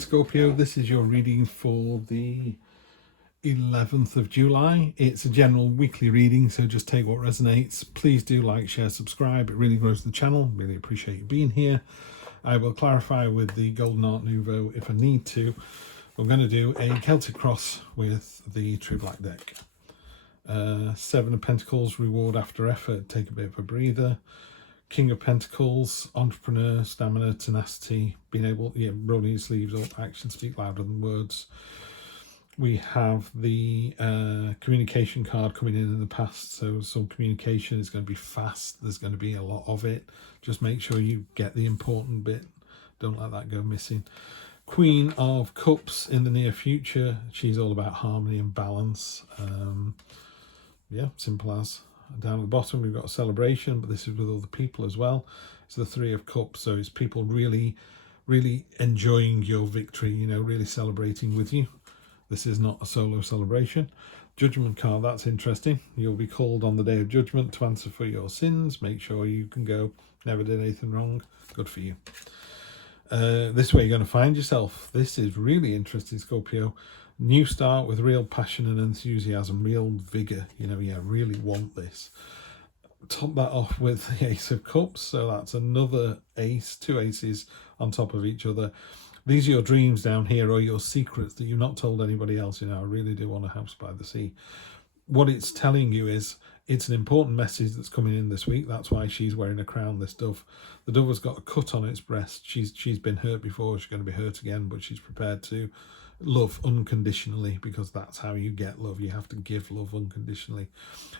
Scorpio, this is your reading for the 11th of July. It's a general weekly reading, so just take what resonates. Please do like, share, subscribe. It really grows the channel. Really appreciate you being here. I will clarify with the Golden Art Nouveau if I need to. We're going to do a Celtic cross with the True Black deck. Seven of Pentacles, reward after effort, take a bit of a breather. King of Pentacles, entrepreneur, stamina, tenacity, being able, rolling your sleeves up, actions speak louder than words. We have the communication card coming in the past, so some communication is going to be fast. There's going to be a lot of it. Just make sure you get the important bit. Don't let that go missing. Queen of Cups in the near future. She's all about harmony and balance. Simple as. Down at the bottom we've got a celebration, but this is with other people as well. It's the Three of Cups, so it's people really enjoying your victory, really celebrating with you. This is not a solo celebration. Judgment card, that's interesting. You'll be called on the day of judgment to answer for your sins. Make sure you can go, never did anything wrong. Good for you. This is where you're going to find yourself. This is really interesting, Scorpio. New start with real passion and enthusiasm, real vigor. Really want this. Top that off with the Ace of Cups. So that's another ace, two aces on top of each other. These are your dreams down here, or your secrets that you've not told anybody else. I really do want a house by the sea. What it's telling you is it's an important message that's coming in this week. That's why she's wearing a crown, this dove. The dove has got a cut on its breast. She's been hurt before. She's going to be hurt again, but she's prepared to love unconditionally, because that's how you get love. You have to give love unconditionally.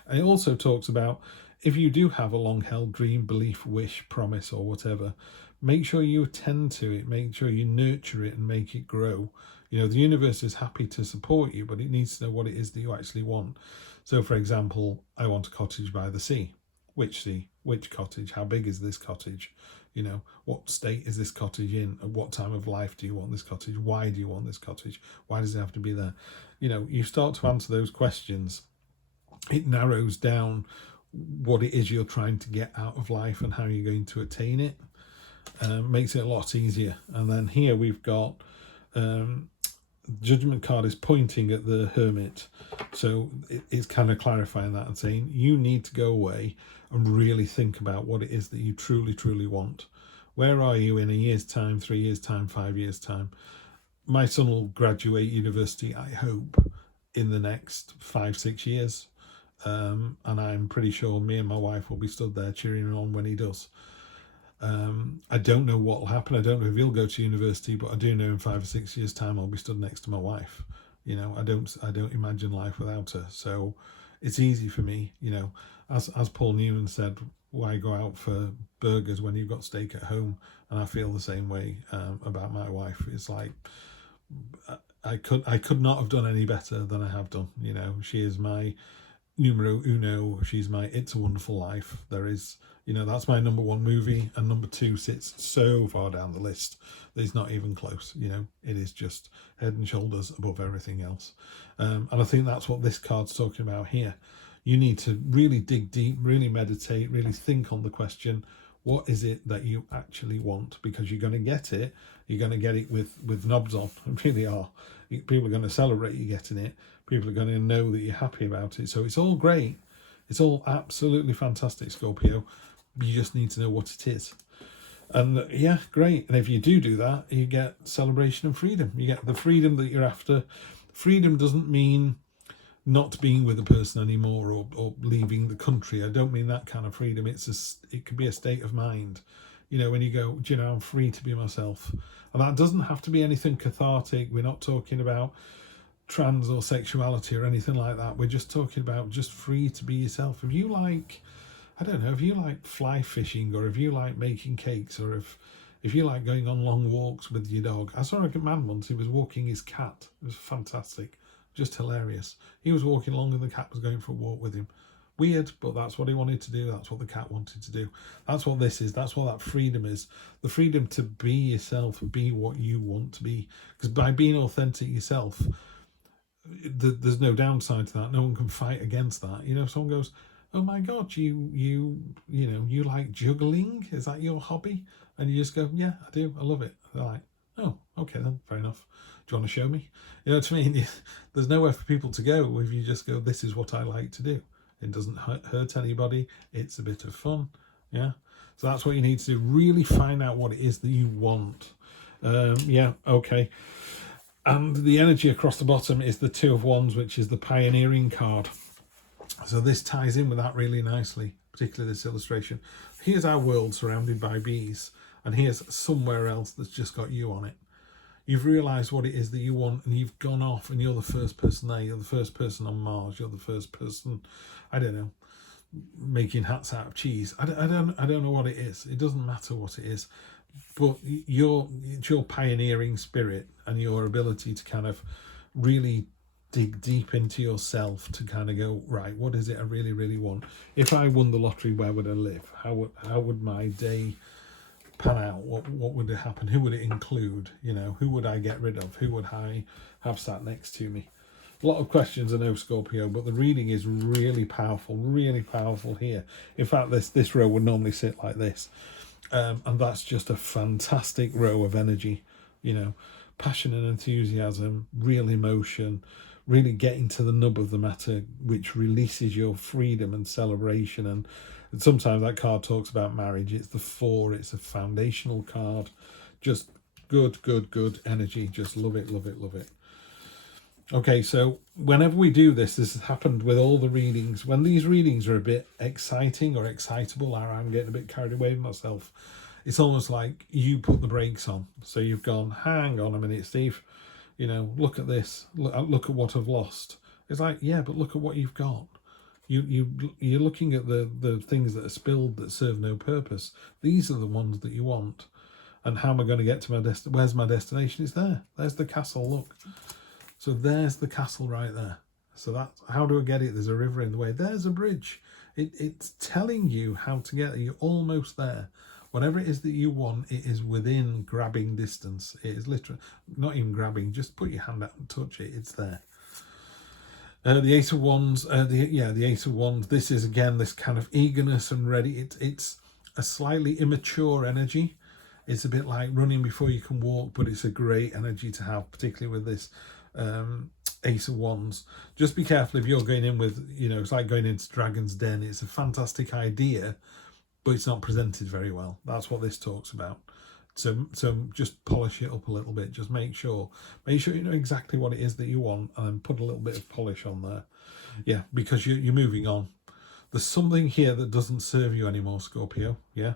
And it also talks about, if you do have a long-held dream, belief, wish, promise, or whatever, make sure you attend to it. Make sure you nurture it and make it grow. The universe is happy to support you, but it needs to know what it is that you actually want. So, for example, I want a cottage by the sea. Which sea? Which cottage? How big is this cottage? What state is this cottage in? At what time of life do you want this cottage? Why do you want this cottage? Why does it have to be there? You start to answer those questions. It narrows down what it is you're trying to get out of life and how you're going to attain it. Makes it a lot easier. And then here we've got Judgment card is pointing at the Hermit. So it's kind of clarifying that and saying you need to go away and really think about what it is that you truly want. Where are you in a year's time, 3 years time, 5 years time? My son will graduate university, I hope, in the next 5-6 years. And I'm pretty sure me and my wife will be stood there cheering on when he does. I don't know what will happen. I don't know if he'll go to university, but I do know in 5 or 6 years time I'll be stood next to my wife. I don't imagine life without her. So it's easy for me, as Paul Newman said, why go out for burgers when you've got steak at home? And I feel the same way about my wife. It's like I could not have done any better than I have done. She is my numero uno. She's my It's a Wonderful Life. There is, that's my number one movie, and number two sits so far down the list that it's not even close. It is just head and shoulders above everything else. And I think that's what this card's talking about here. You need to really dig deep, really meditate, really think on the question, what is it that you actually want? Because you're going to get it. You're going to get it with knobs on. You really are. People are going to celebrate you getting it. People are going to know that you're happy about it. So it's all great. It's all absolutely fantastic, Scorpio. You just need to know what it is. And great. And if you do that, you get celebration and freedom. You get the freedom that you're after. Freedom doesn't mean not being with a person anymore or leaving the country. I don't mean that kind of freedom. It can be a state of mind. When you go, I'm free to be myself. And that doesn't have to be anything cathartic. We're not talking about trans or sexuality or anything like that. We're just talking about just free to be yourself. If you like, if you like fly fishing, or if you like making cakes, or if you like going on long walks with your dog. I saw a man once, he was walking his cat. It was fantastic. Just hilarious. He was walking along and the cat was going for a walk with him. Weird, but that's what he wanted to do. That's what the cat wanted to do. That's what this is. That's what that freedom is. The freedom to be yourself, be what you want to be. Because by being authentic yourself, there's no downside to that. No one can fight against that. If someone goes, oh my God, you like juggling? Is that your hobby? And you just go, yeah, I do. I love it. They're like, oh, okay. okay then, fair enough. Do you want to show me? You know what I mean? There's nowhere for people to go if you just go, this is what I like to do. It doesn't hurt anybody. It's a bit of fun. Yeah. So that's what you need to do. Really find out what it is that you want. Yeah, okay. And the energy across the bottom is the Two of Wands, which is the pioneering card. So this ties in with that really nicely, particularly this illustration. Here's our world surrounded by bees, and here's somewhere else that's just got you on it. You've realised what it is that you want, and you've gone off, and you're the first person there. You're the first person on Mars. You're the first person, I don't know, making hats out of cheese. I don't know what it is. It doesn't matter what it is, but it's your pioneering spirit and your ability to kind of really dig deep into yourself to kind of go, right, what is it I really, really want? If I won the lottery, where would I live? How would my day pan out? What would it happen? Who would it include? You know, who would I get rid of? Who would I have sat next to me? A lot of questions, I know, Scorpio, but the reading is really powerful here. In fact, this row would normally sit like this. And that's just a fantastic row of energy, you know, passion and enthusiasm, real emotion, really getting to the nub of the matter, which releases your freedom and celebration. And sometimes that card talks about marriage. It's the 4, it's a foundational card. Just good energy. Just love it. Okay, so whenever we do this has happened with all the readings. When these readings are a bit exciting or excitable, or I'm getting a bit carried away with myself, it's almost like you put the brakes on. So you've gone, hang on a minute, Steve, you know, look at this, look at what I've lost. It's like, yeah, but look at what you've got. You're looking at the things that are spilled that serve no purpose. These are the ones that you want. And how am I going to get to my destination? Where's my destination? It's there. There's the castle, look. So there's the castle right there. So that's, how do I get it? There's a river in the way. There's a bridge. It's telling you how to get there. You're almost there. Whatever it is that you want, it is within grabbing distance. It is literally, not even grabbing, just put your hand out and touch it. It's there. The Ace of Wands, the Ace of Wands. This is, again, this kind of eagerness and ready. It's a slightly immature energy. It's a bit like running before you can walk, but it's a great energy to have, particularly with this Ace of Wands. Just be careful if you're going in with, you know, it's like going into Dragon's Den. It's a fantastic idea, but it's not presented very well. That's what this talks about. So just polish it up a little bit. Just make sure you know exactly what it is that you want, and then put a little bit of polish on there. Yeah, because you're moving on. There's something here that doesn't serve you anymore, Scorpio. Yeah.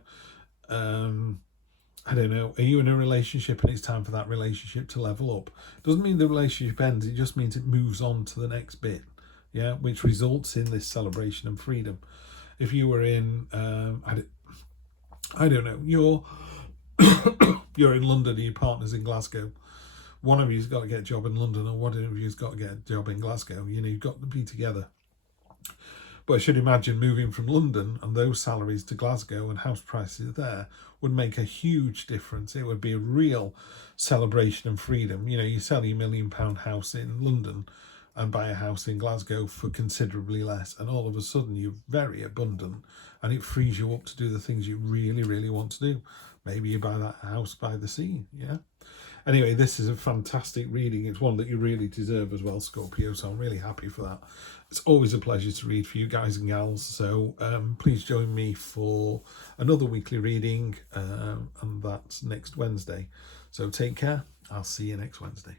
I don't know, are you in a relationship and it's time for that relationship to level up? Doesn't mean the relationship ends, it just means it moves on to the next bit, yeah, which results in this celebration and freedom. If you were in, I don't know, you're in London and your partner's in Glasgow. One of you's got to get a job in London, or one of you's got to get a job in Glasgow. You know, you've got to be together. But I should imagine moving from London and those salaries to Glasgow and house prices there would make a huge difference. It would be a real celebration and freedom. You know, you sell your £1 million house in London and buy a house in Glasgow for considerably less, and all of a sudden you're very abundant, and it frees you up to do the things you really, really want to do. Maybe you buy that house by the sea, yeah? Anyway, this is a fantastic reading. It's one that you really deserve as well, Scorpio, so I'm really happy for that. It's always a pleasure to read for you guys and gals, so please join me for another weekly reading, and that's next Wednesday. So take care. I'll see you next Wednesday.